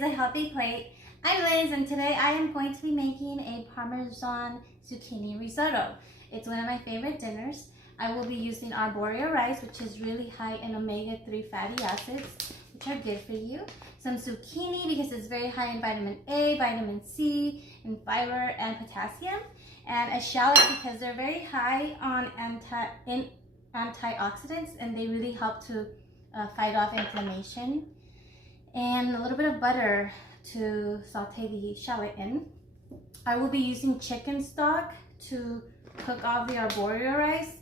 is A Healthy Plate. I'm Liz, and today I am going to be making a Parmesan zucchini risotto. It's one of my favorite dinners. I will be using arborio rice, which is really high in omega-3 fatty acids, which are good for you. Some zucchini, because it's very high in vitamin A, vitamin C, and fiber and potassium. And a shallot, because they're very high on antioxidants, and they really help to fight off inflammation. And a little bit of butter to saute the shallot in. I will be using chicken stock to cook off the arborio rice.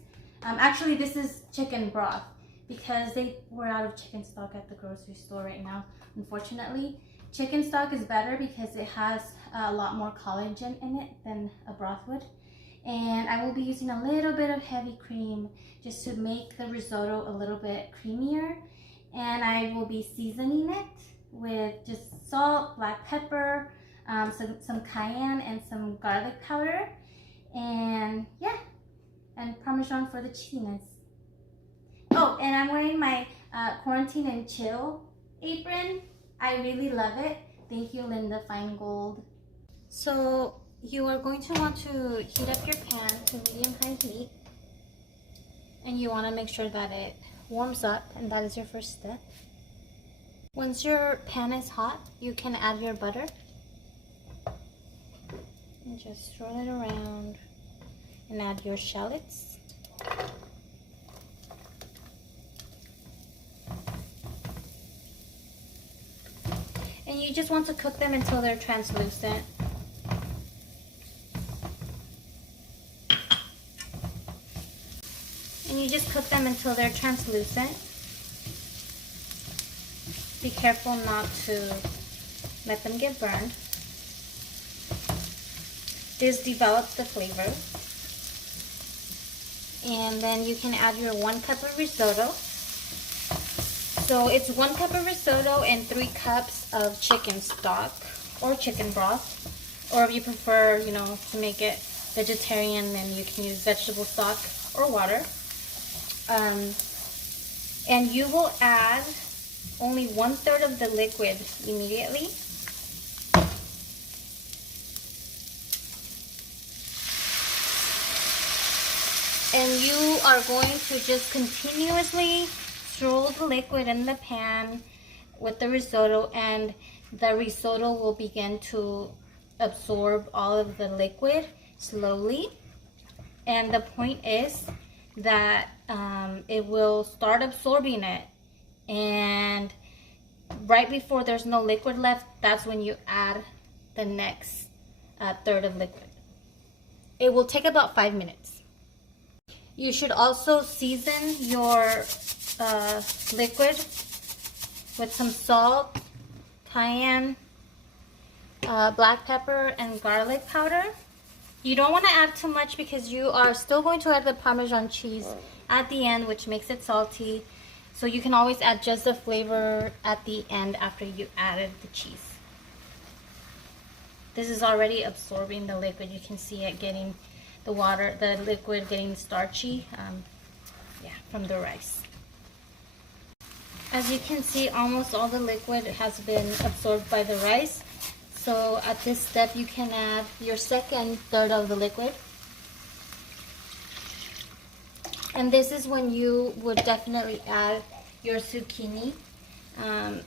Actually, this is chicken broth because they were out of chicken stock at the grocery store right now, unfortunately. Chicken stock is better because it has a lot more collagen in it than a broth would. And I will be using a little bit of heavy cream just to make the risotto a little bit creamier. And I will be seasoning it with just salt, black pepper, some cayenne, and some garlic powder. And yeah, and Parmesan for the cheesiness. Oh, and I'm wearing my quarantine and chill apron. I really love it. Thank you, Linda Feingold. So you are going to want to heat up your pan to medium-high heat. And you want to make sure that it warms up, and that is your first step. Once your pan is hot, you can add your butter. And just swirl it around and add your shallots. And you just want to cook them until they're translucent. And you just cook them until they're translucent. Be careful not to let them get burned. This develops the flavor. And then you can add your 1 cup of risotto. So it's 1 cup of risotto and 3 cups of chicken stock or chicken broth. Or if you prefer, to make it vegetarian, then you can use vegetable stock or water. And you will add only 1/3 of the liquid immediately. And you are going to just continuously swirl the liquid in the pan with the risotto, and the risotto will begin to absorb all of the liquid slowly. And the point is that it will start absorbing it, and right before there's no liquid left, that's when you add the next third of liquid. It will take about 5 minutes. You should also season your liquid with some salt, cayenne, black pepper, and garlic powder. You don't want to add too much because you are still going to add the Parmesan cheese at the end, which makes it salty. So you can always add just the flavor at the end after you added the cheese. This is already absorbing the liquid. You can see it getting the liquid getting starchy from the rice. As you can see, almost all the liquid has been absorbed by the rice. So at this step, you can add your second third of the liquid. And this is when you would definitely add your zucchini.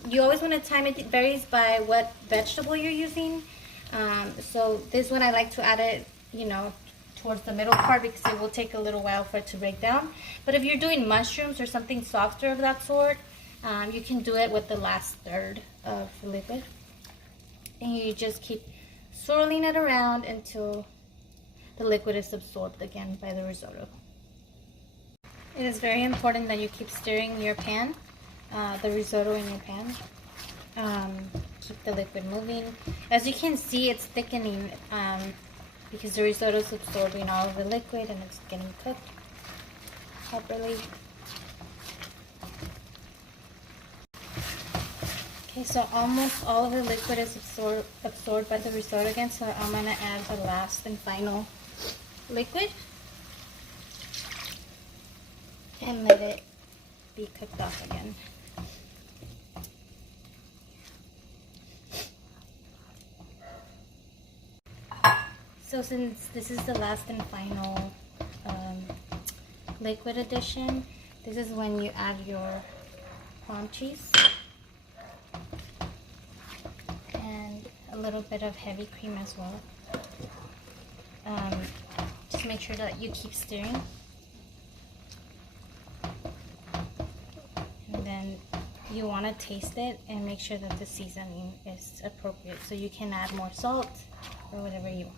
You always want to time it. It varies by what vegetable you're using. So this one I like to add it, towards the middle part because it will take a little while for it to break down. But if you're doing mushrooms or something softer of that sort, you can do it with the last third of the liquid. And you just keep swirling it around until the liquid is absorbed again by the risotto. It is very important that you keep stirring your pan, the risotto in your pan. Keep the liquid moving. As you can see, it's thickening because the risotto is absorbing all of the liquid and it's getting cooked properly. Okay, so almost all of the liquid is absorbed by the risotto again, so I'm going to add the last and final liquid and let it be cooked off again. So since this is the last and final liquid addition, this is when you add your palm cheese and a little bit of heavy cream as well. Just make sure that you keep stirring. And then you want to taste it and make sure that the seasoning is appropriate. So you can add more salt or whatever you want.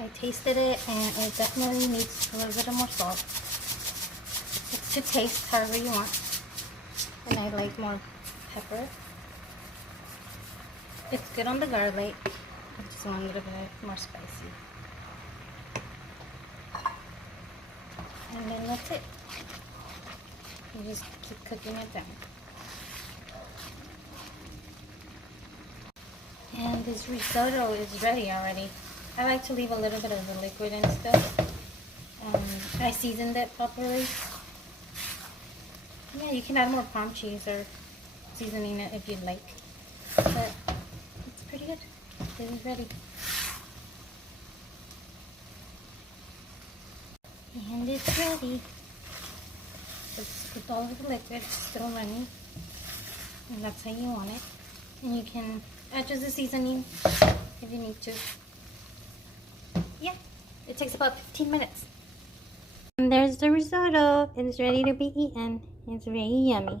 I tasted it and it definitely needs a little bit of more salt. It's to taste however you want. And I like more pepper. It's good on the garlic. I just want a little bit more spicy. And then that's it. You just keep cooking it down. And this risotto is ready already. I like to leave a little bit of the liquid in still. I seasoned it properly. Yeah, you can add more palm cheese or seasoning it if you'd like. But it's pretty good. This is ready. And it's ready. Just with all of the liquid still running. And that's how you want it. And you can add just the seasoning if you need to. Yeah, it takes about 15 minutes. And there's the risotto. It's ready to be eaten. It's very yummy.